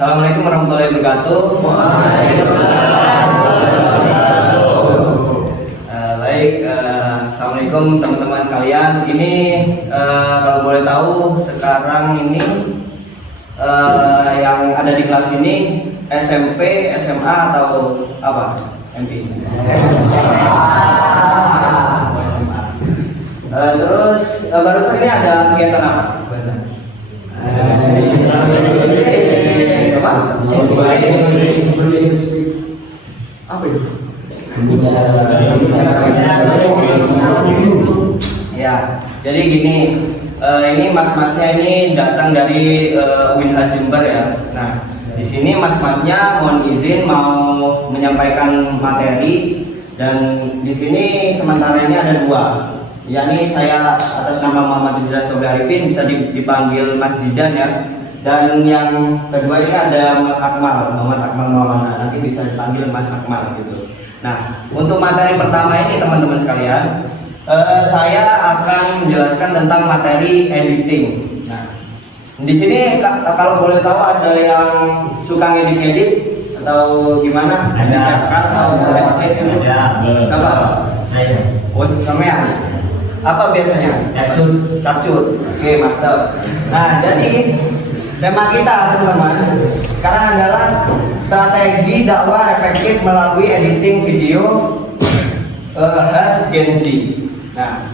Assalamualaikum warahmatullahi wabarakatuh. Baik, assalamualaikum teman-teman sekalian. Ini kalau boleh tahu sekarang ini yang ada di kelas ini SMP, SMA atau apa? MP. Terus barusan ini ada kegiatan apa? Apa itu? Ya, jadi gini, ini mas-masnya ini datang dari Winhas Jember ya. Nah, di sini mas-masnya mohon izin mau menyampaikan materi dan di sini sementara ini ada dua. Yakni saya atas nama Muhammad Idris Sobri Arifin bisa dipanggil Mas Zidan ya. Dan yang kedua ini ada Mas Akmal, Muhammad Akmal Maulana, nanti bisa dipanggil Mas Akmal gitu. Nah, untuk materi pertama ini teman-teman sekalian, saya akan menjelaskan tentang materi editing. Nah, di sini kalau boleh tahu ada yang suka ngedit-ngedit atau gimana? Ada atau template itu? Siapa? Saya. Oh, sampean. Apa biasanya? Capcut. Oke, mantap. Nah, jadi tema kita teman-teman sekarang adalah strategi dakwah efektif melalui editing video khas Gen Z. Nah,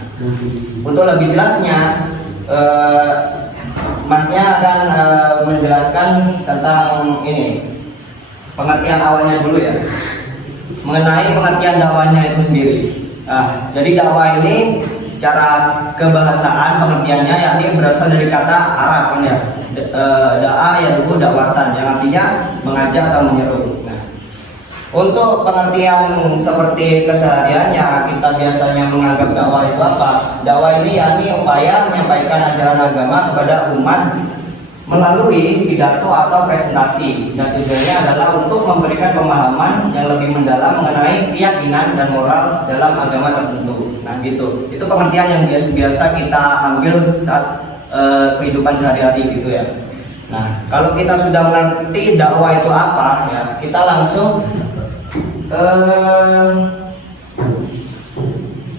untuk lebih jelasnya, masnya akan menjelaskan tentang ini pengertian awalnya dulu ya, mengenai pengertian dakwahnya itu sendiri. Nah, jadi dakwah ini secara kebahasaan pengertiannya yakni berasal dari kata Arab kan ya, da'a yad'u dakwatan yang artinya mengajak atau menyeru. Nah, untuk pengertian seperti kesehariannya kita biasanya menganggap dakwah itu apa? Dakwah ini yakni upaya menyampaikan ajaran agama kepada umat melalui pidato atau presentasi, dan tujuannya adalah untuk memberikan pemahaman yang lebih mendalam mengenai keyakinan dan moral dalam agama tertentu. Nah gitu, itu pengertian yang biasa kita ambil saat kehidupan sehari-hari gitu ya. Nah, kalau kita sudah mengerti dakwah itu apa ya, kita langsung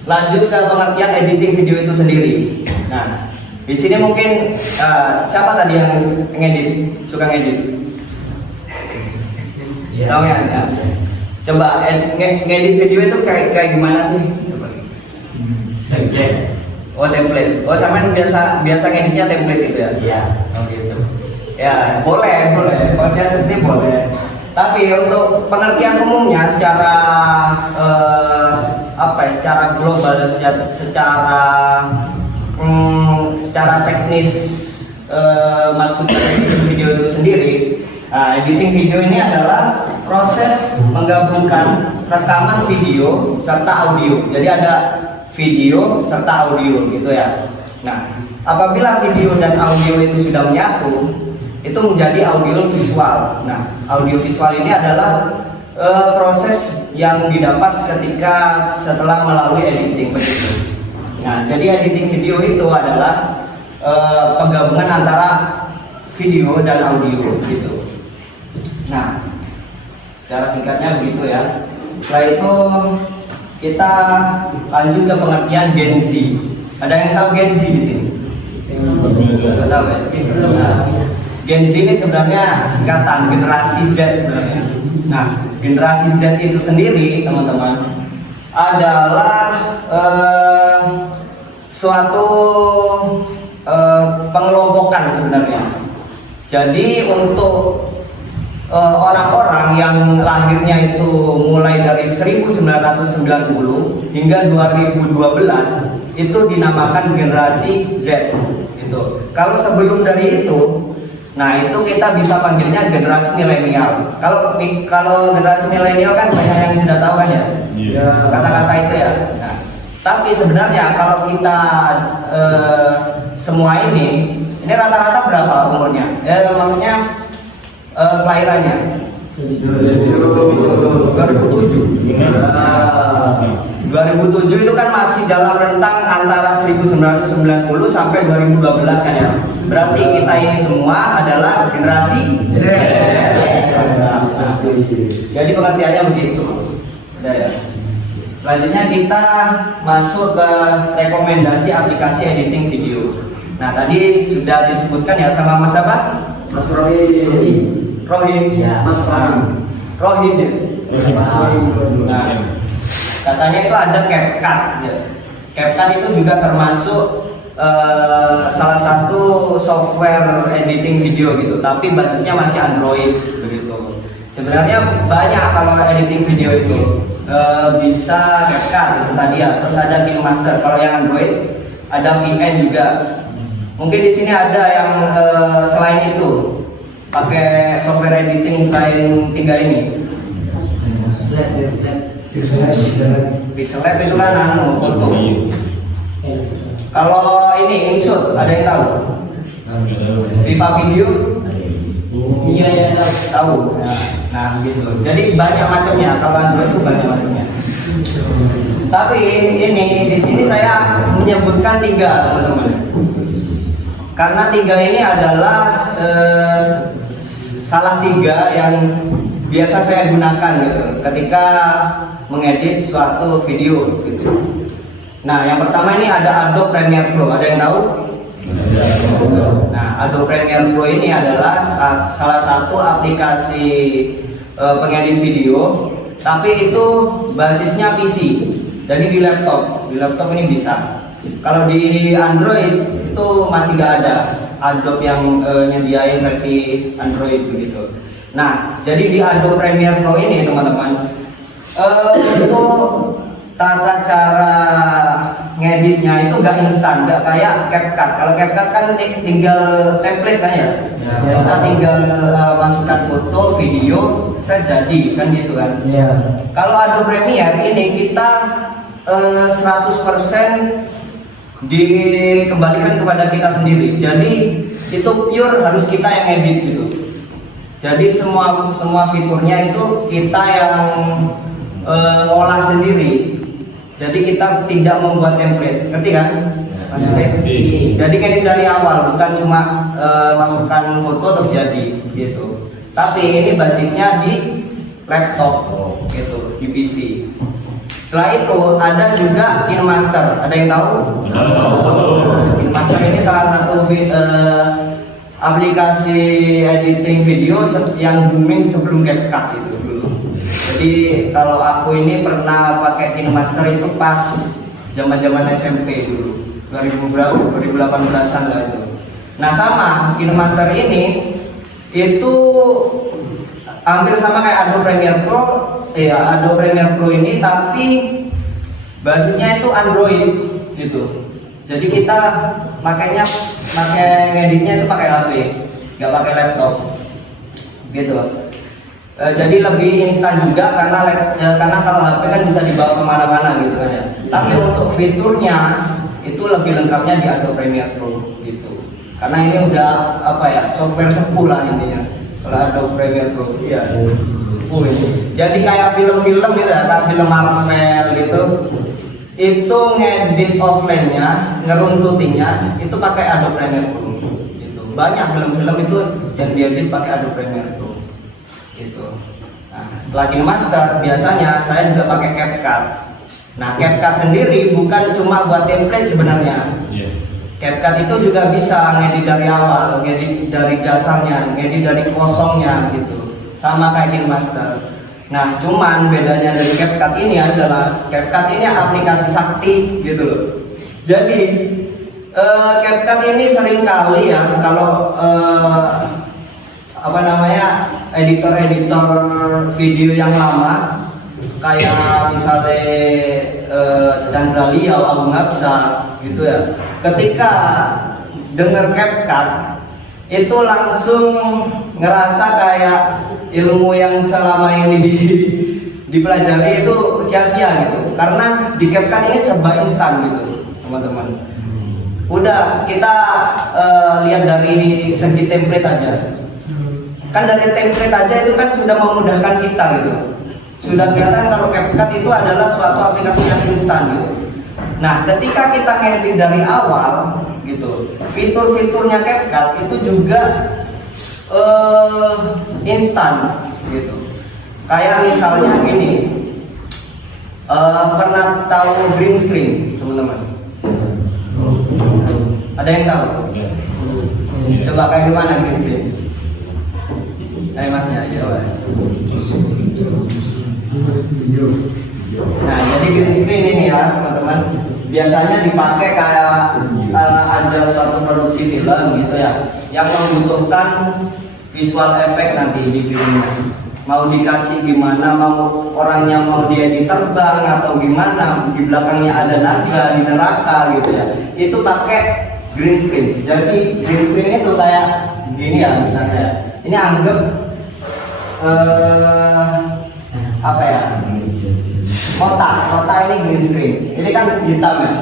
lanjut ke pengertian editing video itu sendiri. Nah, di sini mungkin siapa tadi yang ngedit, suka ngedit? Sama ya. Coba ngedit video itu kayak gimana sih? Template. Oh, template. Oh, sama biasa ngeditnya template gitu ya? Iya. Oh gitu. Ya, boleh. Pengertian seperti boleh. Tapi untuk pengertian umumnya secara secara global, secara teknis maksudnya editing video itu sendiri. Nah, editing video ini adalah proses menggabungkan rekaman video serta audio. Jadi ada video serta audio gitu ya. Nah, apabila video dan audio itu sudah menyatu, itu menjadi audio visual. Nah, audio visual ini adalah proses yang didapat ketika setelah melalui editing begitu. Nah, jadi editing video itu adalah penggabungan antara video dan audio gitu. Nah, secara singkatnya begitu ya. Setelah itu kita lanjut ke pengertian Gen Z. Ada yang tahu Gen Z di sini? Tidak tahu ya? Nah, Gen Z ini sebenarnya singkatan generasi Z sebenarnya. Nah, generasi Z itu sendiri teman-teman adalah suatu pengelompokan sebenarnya. Jadi untuk orang-orang yang lahirnya itu mulai dari 1990 hingga 2012 itu dinamakan generasi Z gitu. Kalau sebelum dari itu, nah itu kita bisa panggilnya generasi milenial. Kalau generasi milenial kan banyak yang sudah tahu kan ya, kata-kata itu ya. Nah, tapi sebenarnya kalau kita semua ini rata-rata berapa umurnya? Maksudnya kelahirannya 2007 itu kan masih dalam rentang antara 1990 sampai 2012 kan ya. Berarti kita ini semua adalah generasi Z. Jadi pengertiannya begitu. Udah ya. Selanjutnya kita masuk ke rekomendasi aplikasi editing video. Nah tadi sudah disebutkan ya sama Mas apa? Mas Rohim. Rohim. Ya, Mas Rohim. Rohim ya. Nah, katanya itu ada CapCut ya. CapCut itu juga termasuk salah satu software editing video gitu, tapi basisnya masih Android begitu. Sebenarnya banyak kalau editing video itu bisa CapCut itu tadi ya. Terus ada KineMaster. Kalau yang Android ada VN juga. Mungkin di sini ada yang selain itu pakai software editing selain 3 ini. Pixel Lab itu kan foto. Kalau ini InShot ada yang tahu? Viva Video? Iya Tahu. Nah gitu. Jadi banyak macamnya. Kalau Android itu banyak macamnya. Tapi ini di sini saya menyebutkan 3 teman-teman. Karena 3 ini adalah salah 3 yang biasa saya gunakan gitu ketika mengedit suatu video gitu. Nah, yang pertama ini ada Adobe Premiere Pro. Ada yang tahu? Nah, Adobe Premiere Pro ini adalah salah satu aplikasi pengedit video, tapi itu basisnya PC. Jadi di laptop ini bisa. Kalau di Android itu masih nggak ada Adobe yang nyediain versi Android begitu. Nah, jadi di Adobe Premiere Pro ini teman-teman, untuk tata cara ngeditnya itu nggak instan, nggak kayak CapCut. Kalau CapCut kan tinggal template kan ya, kita tinggal masukkan foto, video, set jadi kan gitu kan. Kalau Adobe Premiere ini kita 100% dikembalikan kepada kita sendiri. Jadi itu pure harus kita yang edit gitu. Jadi semua fiturnya itu kita yang olah sendiri. Jadi kita tidak membuat template, ngerti kan? Maksudnya? Jadi edit dari awal, bukan cuma masukkan foto terus jadi gitu. Tapi ini basisnya di laptop gitu, di PC. Setelah itu ada juga KineMaster. Ada yang tahu? KineMaster ini salah satu aplikasi editing video yang booming sebelum CapCut itu dulu. Jadi kalau aku ini pernah pakai KineMaster itu pas zaman SMP dulu, 2018-an lah itu. Nah sama KineMaster ini itu hampir sama kayak Adobe Premiere Pro, ya Adobe Premiere Pro ini, tapi basisnya itu Android gitu. Jadi kita pakai ngeditnya itu pakai HP, nggak pakai laptop, gitu. Jadi lebih instan juga karena kalau HP kan bisa dibawa kemana-mana gitu kan ya. Tapi untuk fiturnya itu lebih lengkapnya di Adobe Premiere Pro gitu. Karena ini udah software sepuh lah intinya. Kalau Adobe Premiere Pro, iya. Jadi kayak film-film gitu ya, kayak film Marvel gitu. Itu ngedit offline-nya, ngeruntutinnya itu pakai Adobe Premiere Pro gitu. Banyak film-film itu yang diedit pakai Adobe Premiere Pro gitu. Nah, setelah KineMaster biasanya saya juga pakai CapCut. Nah, CapCut sendiri bukan cuma buat template sebenarnya. CapCut itu juga bisa ngedit dari awal, ngedit dari dasarnya, ngedit dari kosongnya gitu. Sama kayak KineMaster. Nah, cuman bedanya dari CapCut ini adalah CapCut ini aplikasi sakti gitu loh. Jadi CapCut ini seringkali ya kalau editor-editor video yang lama kayak misalnya Chandra Liao, Agung Hapsa gitu ya. Ketika denger CapCut itu langsung ngerasa kayak ilmu yang selama ini dipelajari itu sia-sia gitu. Karena di CapCut ini serba instan gitu, teman-teman. Udah kita lihat dari segi template aja. Kan dari template aja itu kan sudah memudahkan kita gitu. Sudah kelihatan kalau CapCut itu adalah suatu aplikasi yang instan gitu. Nah, ketika kita edit dari awal gitu, fitur-fiturnya CapCut itu juga instan gitu. Kayak misalnya gini, pernah tahu green screen teman-teman? Ada yang tahu? Coba kayak gimana green screen? Ayo masnya aja. Nah, jadi green screen ini ya teman-teman, biasanya dipakai kayak ada suatu produksi film gitu ya, yang membutuhkan visual effect nanti di filmnya. Mau dikasih gimana, mau orangnya mau diedit terbang atau gimana, di belakangnya ada naga di neraka gitu ya, itu pakai green screen. Jadi green screen itu kayak gini ya, misalnya ya, ini anggap apa ya, kotak ini green screen, ini kan hitam ya,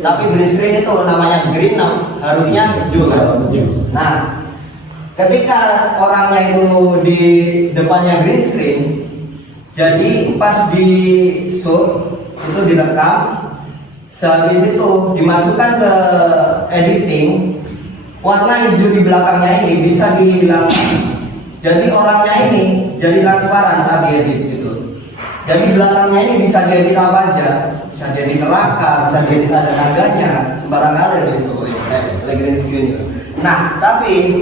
tapi green screen itu namanya green, harusnya hijau kan? Nah, ketika orangnya itu di depannya green screen, jadi pas di shoot itu direkam, sehabis itu dimasukkan ke editing, warna hijau di belakangnya ini bisa dihilangkan. Jadi orangnya ini jadi transparan saat diedit gitu. Jadi belakangnya ini bisa diedit apa aja, bisa jadi neraka, bisa jadi ada naganya, sembarang ada gitu, green screen gitu. Nah, tapi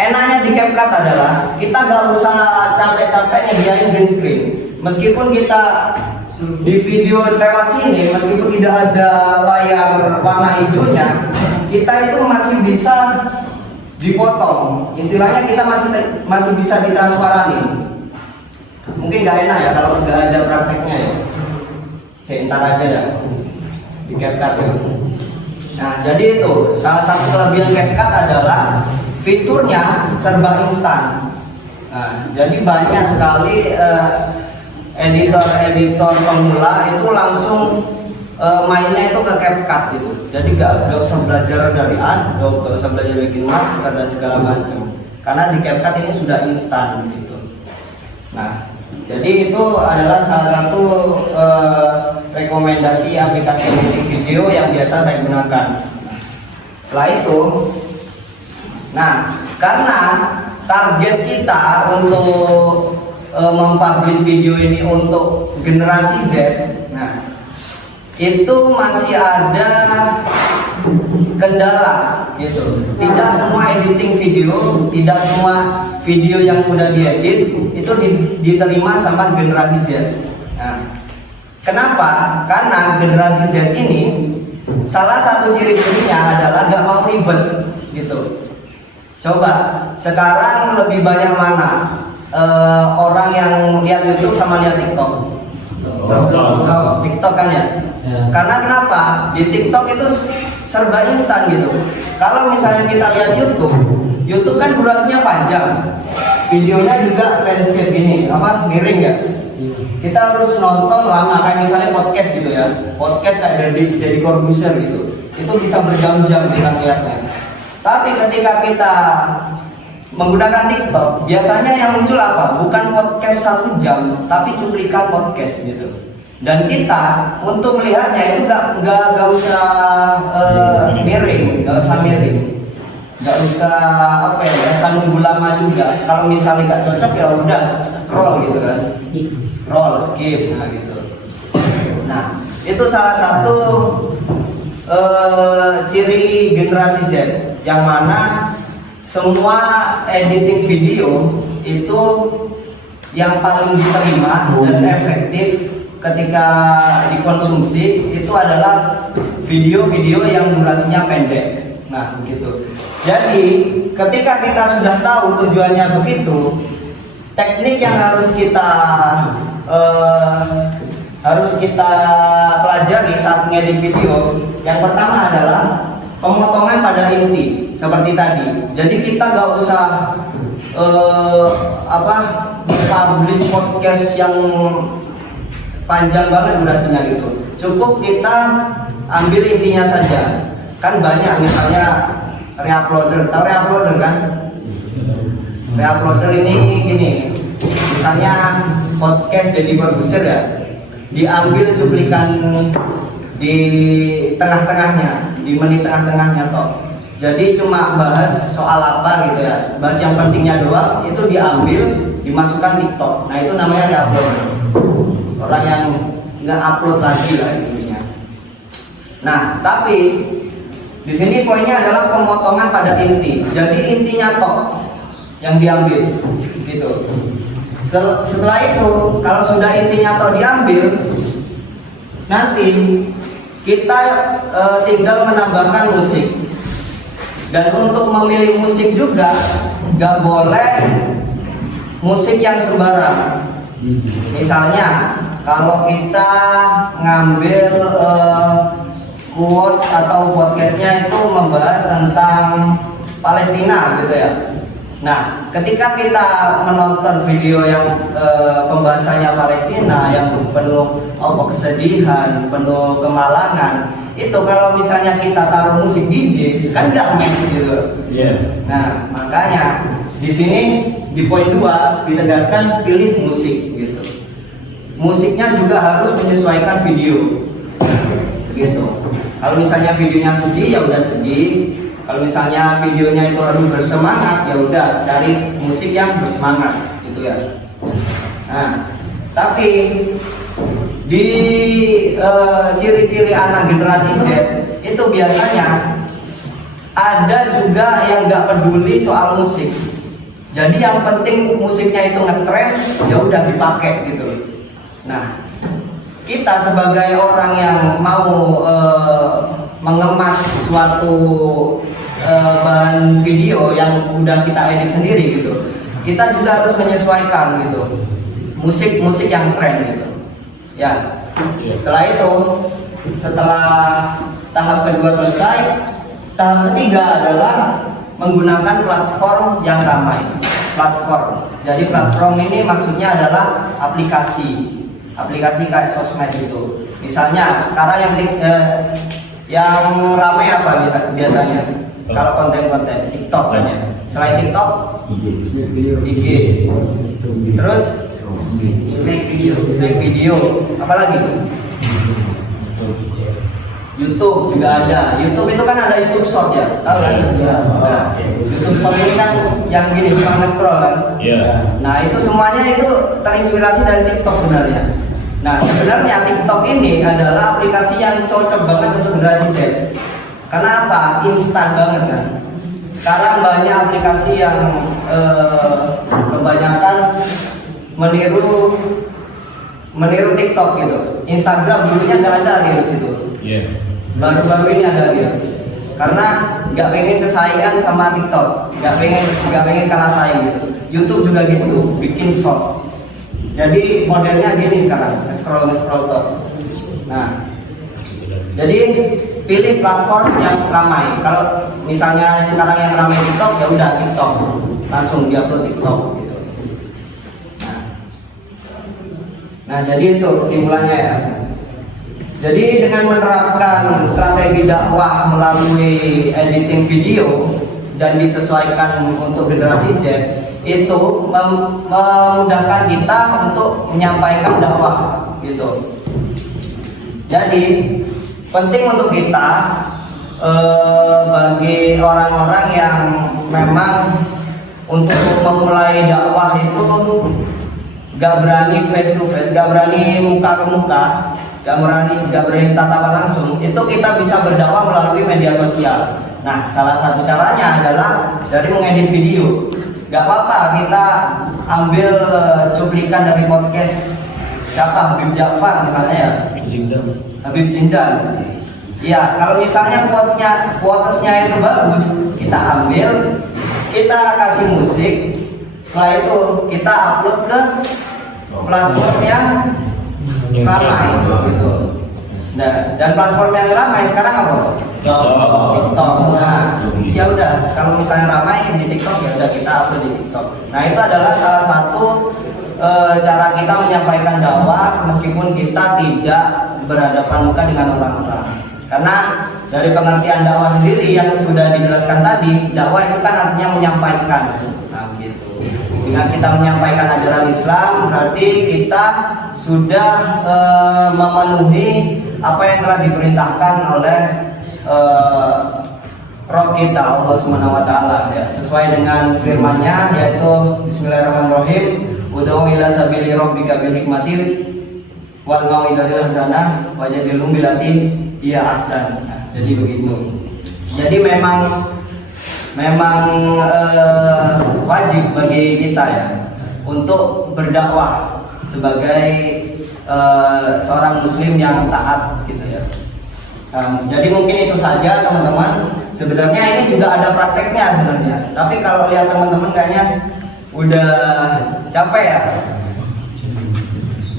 enaknya di CapCut adalah kita nggak usah capek-capek nyediain green screen. Meskipun kita di video lewat sini, meskipun tidak ada layar warna hijaunya, kita itu masih bisa dipotong. Istilahnya kita masih bisa ditransparan. Mungkin nggak enak ya kalau nggak ada prakteknya ya. Ntar aja ya di CapCut ya. Nah, jadi itu salah satu kelebihan CapCut adalah fiturnya serba instan. Nah, jadi banyak sekali editor pemula itu langsung mainnya itu ke CapCut gitu. Jadi gak usah belajar dari Adobe, gak usah belajar bikin masker dan segala macam. Karena di CapCut ini sudah instan gitu. Nah, jadi itu adalah salah satu rekomendasi aplikasi editing video yang biasa saya gunakan. Setelah itu, nah, karena target kita untuk mempublish video ini untuk generasi Z, nah itu masih ada kendala gitu. Tidak semua editing video, tidak semua video yang udah diedit itu diterima sama generasi Z. Nah, kenapa? Karena generasi Z ini salah satu ciri-cirinya adalah gak mau ribet gitu. Coba sekarang lebih banyak mana orang yang lihat YouTube sama lihat TikTok? TikTok kan ya? Karena kenapa? Di TikTok itu serba instan gitu. Kalau misalnya kita lihat YouTube kan durasinya panjang, videonya juga landscape gini, miring ya. Kita harus nonton lama, kayak misalnya podcast gitu ya. Podcast kayak Deddy Corbuzier gitu, itu bisa berjam-jam kita lihatnya. Tapi ketika kita menggunakan TikTok, biasanya yang muncul apa? Bukan podcast 1 jam, tapi cuplikan podcast gitu. Dan kita untuk melihatnya itu nggak usah miring, nggak usah nunggu lama juga. Kalau misalnya nggak cocok ya udah scroll gitu kan, skip, nah gitu. Nah, itu salah satu ciri generasi Z, yang mana semua editing video itu yang paling diterima dan efektif ketika dikonsumsi itu adalah video-video yang durasinya pendek. Nah, begitu. Jadi, ketika kita sudah tahu tujuannya begitu, teknik yang harus kita pelajari saat ngedit video, yang pertama adalah pemotongan pada inti seperti tadi. Jadi kita nggak usah publish podcast yang panjang banget durasinya gitu. Cukup kita ambil intinya saja. Kan banyak misalnya reuploader, tahu reuploader kan? Reuploader ini gini, misalnya podcast Deddy Corbuzier ya, diambil cuplikan di tengah-tengahnya, di menit tengah-tengahnya toh. Jadi cuma bahas soal apa gitu ya, bahas yang pentingnya doang, itu diambil, dimasukkan TikTok. Nah itu namanya reuploader. Orang yang nggak upload lagi lah intinya. Nah tapi di sini poinnya adalah pemotongan pada inti. Jadi intinya tok yang diambil, gitu. Setelah itu, kalau sudah intinya tok diambil, nanti kita tinggal menambahkan musik. Dan untuk memilih musik juga nggak boleh musik yang sembarang. Misalnya, kalau kita ngambil quotes atau podcastnya itu membahas tentang Palestina gitu ya. Nah, ketika kita menonton video yang pembahasannya Palestina yang penuh kesedihan, penuh kemalangan, itu kalau misalnya kita taruh musik DJ kan nggak match gitu. Iya. Nah, makanya di sini di poin 2 ditegaskan pilih musik gitu. Musiknya juga harus menyesuaikan video. Begitu. Kalau misalnya videonya sedih ya udah sedih. Kalau misalnya videonya itu harus bersemangat ya udah cari musik yang bersemangat gitu ya. Nah, tapi di ciri-ciri anak generasi Z itu biasanya ada juga yang nggak peduli soal musik. Jadi yang penting musiknya itu ngetrend ya udah dipakai gitu. Nah, kita sebagai orang yang mau mengemas suatu bahan video yang udah kita edit sendiri gitu, kita juga harus menyesuaikan gitu musik-musik yang tren gitu ya. Setelah itu, setelah tahap kedua selesai, tahap ketiga adalah menggunakan platform yang ramai. Platform, jadi platform ini maksudnya adalah aplikasi kayak sosmed itu. Misalnya sekarang yang ramai apa biasanya? Kalau konten-konten TikTok kan ya. Selain TikTok, IG. Terus Snack video. Apa lagi? YouTube juga ada. YouTube itu kan ada YouTube Short ya, tahu kan? Nah, YouTube Short ini kan yang gini cuma nge-scroll kan? Nah itu semuanya itu terinspirasi dari TikTok sebenarnya. Nah sebenarnya TikTok ini adalah aplikasi yang cocok banget untuk generasi Z. Karena apa? Instan banget kan. Sekarang banyak aplikasi yang kebanyakan meniru TikTok gitu. Instagram dulunya nggak ada reels itu. Baru-baru ini ada reels. Karena nggak pengen kesaingan sama TikTok, nggak pengen kalah saing gitu. YouTube juga gitu, bikin short. Jadi modelnya gini sekarang, scroll tuh. Nah, jadi pilih platform yang ramai. Kalau misalnya sekarang yang ramai TikTok, ya udah TikTok, langsung diupload TikTok. Gitu. Nah, jadi itu kesimpulannya ya. Jadi dengan menerapkan strategi dakwah melalui editing video dan disesuaikan untuk generasi Z, itu memudahkan kita untuk menyampaikan dakwah gitu. Jadi penting untuk kita bagi orang-orang yang memang untuk memulai dakwah itu gak berani face to face, gak berani muka ke muka, gak berani tatapan langsung, itu kita bisa berdakwah melalui media sosial. Nah, salah satu caranya adalah dari mengedit video. Gak apa-apa kita ambil cuplikan dari podcast siapa, Habib Ja'far misalnya ya, Habib Jindan. Ya, kalau misalnya quotesnya itu bagus, kita ambil, kita kasih musik, setelah itu kita upload ke platform yang ramai gitu. Nah, dan platform yang ramai sekarang apa? TikTok. Nah, ya udah, kalau misalnya ramai di TikTok ya udah kita upload di TikTok. Nah, itu adalah salah satu cara kita menyampaikan dakwah meskipun kita tidak berhadapan muka dengan orang-orang. Karena dari pengertian dakwah sendiri yang sudah dijelaskan tadi, dakwah itu kan artinya menyampaikan. Nah, gitu. Dengan kita menyampaikan ajaran Islam, berarti kita sudah memenuhi apa yang telah diperintahkan oleh Rob kita Allah Subhanahu wa taala ya, sesuai dengan firman-Nya yaitu Bismillahirrahmanirrahim, ud'u ila sabili rabbika bil hikmati wal mau'izatil hasanah wajadilhum billati hiya ahsan. Nah, jadi begitu. Jadi memang wajib bagi kita ya untuk berdakwah sebagai seorang muslim yang taat gitu ya. Jadi mungkin itu saja teman-teman. Sebenarnya ini juga ada prakteknya sebenarnya. Tapi kalau lihat teman-teman kayaknya udah capek ya.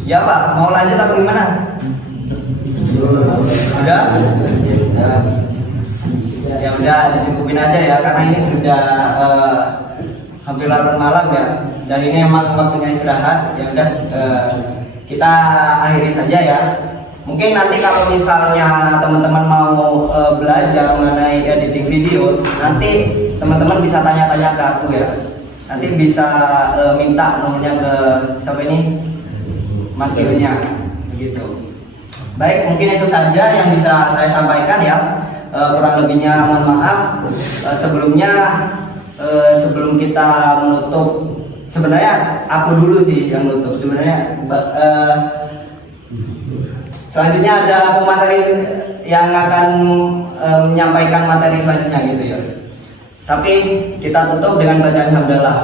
Ya Pak, mau lanjut atau gimana? Udah? Ya udah dicukupin aja ya, karena ini sudah hampir larut malam ya. Dan ini emang waktunya istirahat. Ya udah kita akhiri saja ya. Mungkin nanti kalau misalnya teman-teman mau belajar mengenai editing video, nanti teman-teman bisa tanya-tanya ke aku ya. Nanti bisa minta nomornya ke siapa ini? Mas Kirunya, begitu. Baik, mungkin itu saja yang bisa saya sampaikan ya. Kurang lebihnya mohon maaf. Sebelumnya sebelum kita menutup, sebenarnya aku dulu sih yang menutup. Sebenarnya selanjutnya ada pemateri yang akan menyampaikan materi selanjutnya gitu ya. Tapi kita tutup dengan bacaan hamdalah.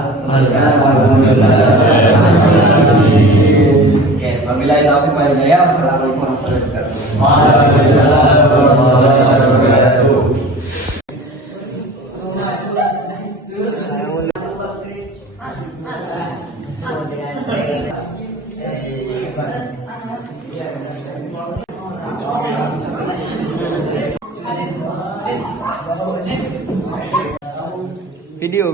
Oke, wabillahi taufiq wal hidayah. Wassalamualaikum warahmatullahi wabarakatuh. Waalaikumsalam warahmatullahi wabarakatuh. Video.